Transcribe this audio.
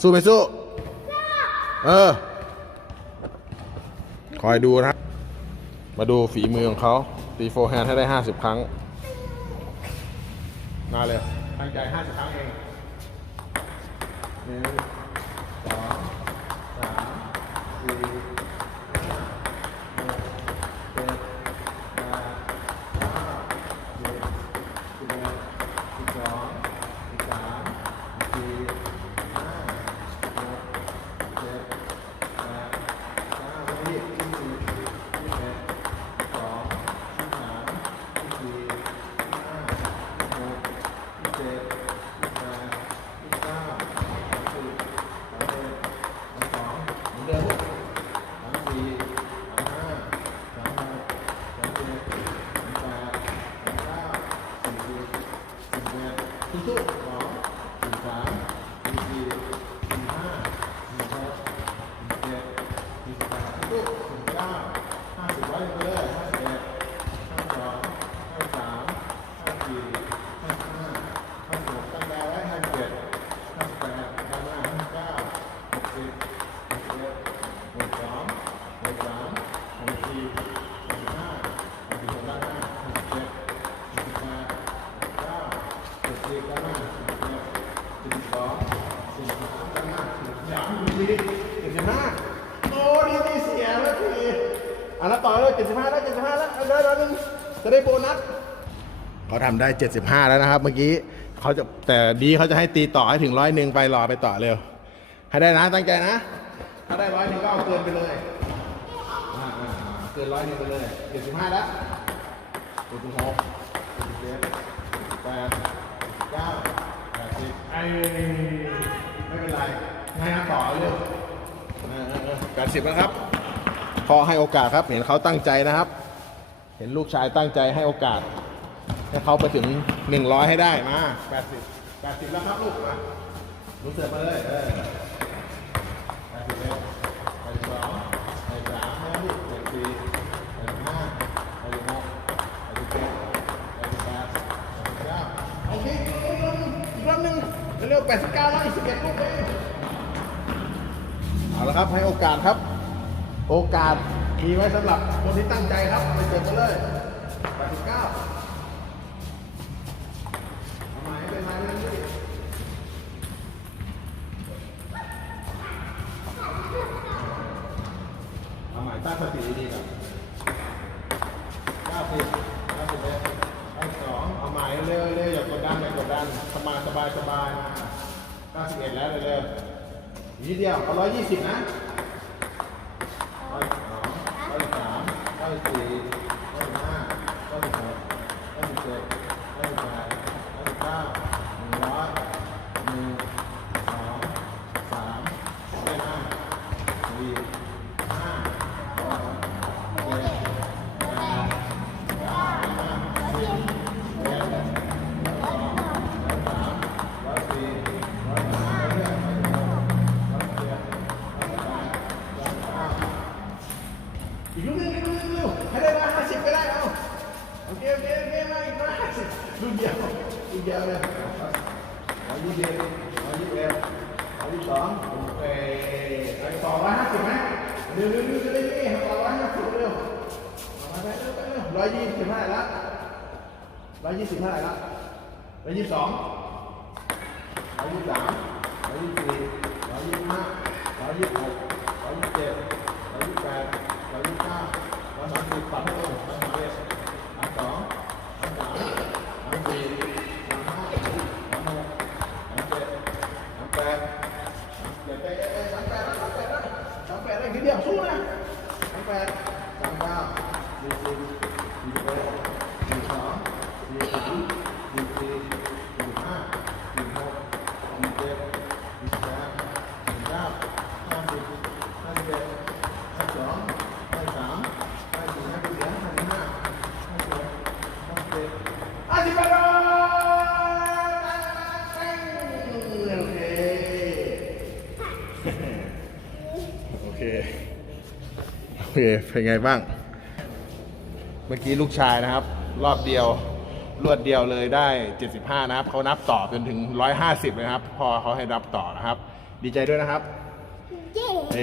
สู้ไม่สู้ เออ คอยดูนะมาดูฝีมือของเขาตีโฟร์แฮนด์ให้ได้ 50 ครั้ง มาเลย ตั้งใจ 50 ครั้งเองหนึ่งสองสามสี่ สิบเอ็ดสู้ๆสองสี่สามสี่สี่สี่ห้าสี่หก เจ็ดสิบห้าโอ้ดีดีเสียแล้วทีอะแล้วต่อเลยเจ็ดสิบห้าแล้วเจ็ดสิบห้าแล้วเอาเดินเอาหนึ่งจะได้โบนัสเขาทำได้75แล้วนะครับเมื่อกี้เขาจะแต่ดีเขาจะให้ตีต่อให้ถึงร้อยหนึ่งไปรอไปต่อเร็ว ให้ได้นะตั้งใจนะ ถ้าได้ร้อยหนึ่งก็เอาเกินไปเลยเกินร้อยหนึ่งไปเลย75แล้ว 76 77 78 9 80ไอ้ไม่เป็นไรให้นะต่อเร็วแปดสิบแล้วครับพอให้โอกาสครับ เห็นเขาตั้งใจนะครับ เห็นลูกชายตั้งใจให้โอกาสให้เขาไปถึง100ให้ได้มา80 80แล้วครับลูกมาลูกเสือมาเลยเออ80เร็ว82ให้ลูก84 85 86 87 88 89โอเคอีกรอบหนึง เร็ว89แล้วอีก11ลูกเองเอาละครับให้โอกาสครับ โอกาสมีไว้สำหรับคนที่ตั้งใจครับไปเจอกันเลย89เป็นไม้เล่นด้วยทำไมตั้งสติดีๆก่อนเก้าสิบเก้อ็ดเก้าสิบสองเอาใหม่เร็วๆเร็วอย่ากดดันอย่ากดดันสบายสบายสบาย มาเก้าสิบเอ็ดแล้วเร็วๆอีกนิดเดียวเอาร้อยยี่สิบนะร้อยสองร้อยสามร้อยสี่ร้อยห้าร้อยหกร้อยเจ็ดร้อยแปดร้อยเก้า ลูกเดียวเลยร้อยยี่สิบร้อยยี่สิบเอ็ดร้อยยี่สิบสองโอเคไปต่อร้อยห้าสิบไหมเร็วเร็วเร็วจะได้ เดี๋ยวไปเอ้ยสามแปดสามแปดแล้วสามแปดได้ทีเดียวสู้นะสามแปดสามเก้าสี่สิบสี่สิบเอ็ดสี่สองสี่สาม เคเป็นไงบ้าง เมื่อกี้ลูกชายนะครับ รอบเดียวรวดเดียวเลยได้ 75 นะครับเขานับต่อจนถึง 150เลยนะครับ พอเขาให้นับต่อนะครับ ดีใจด้วยนะครับ เย้เอ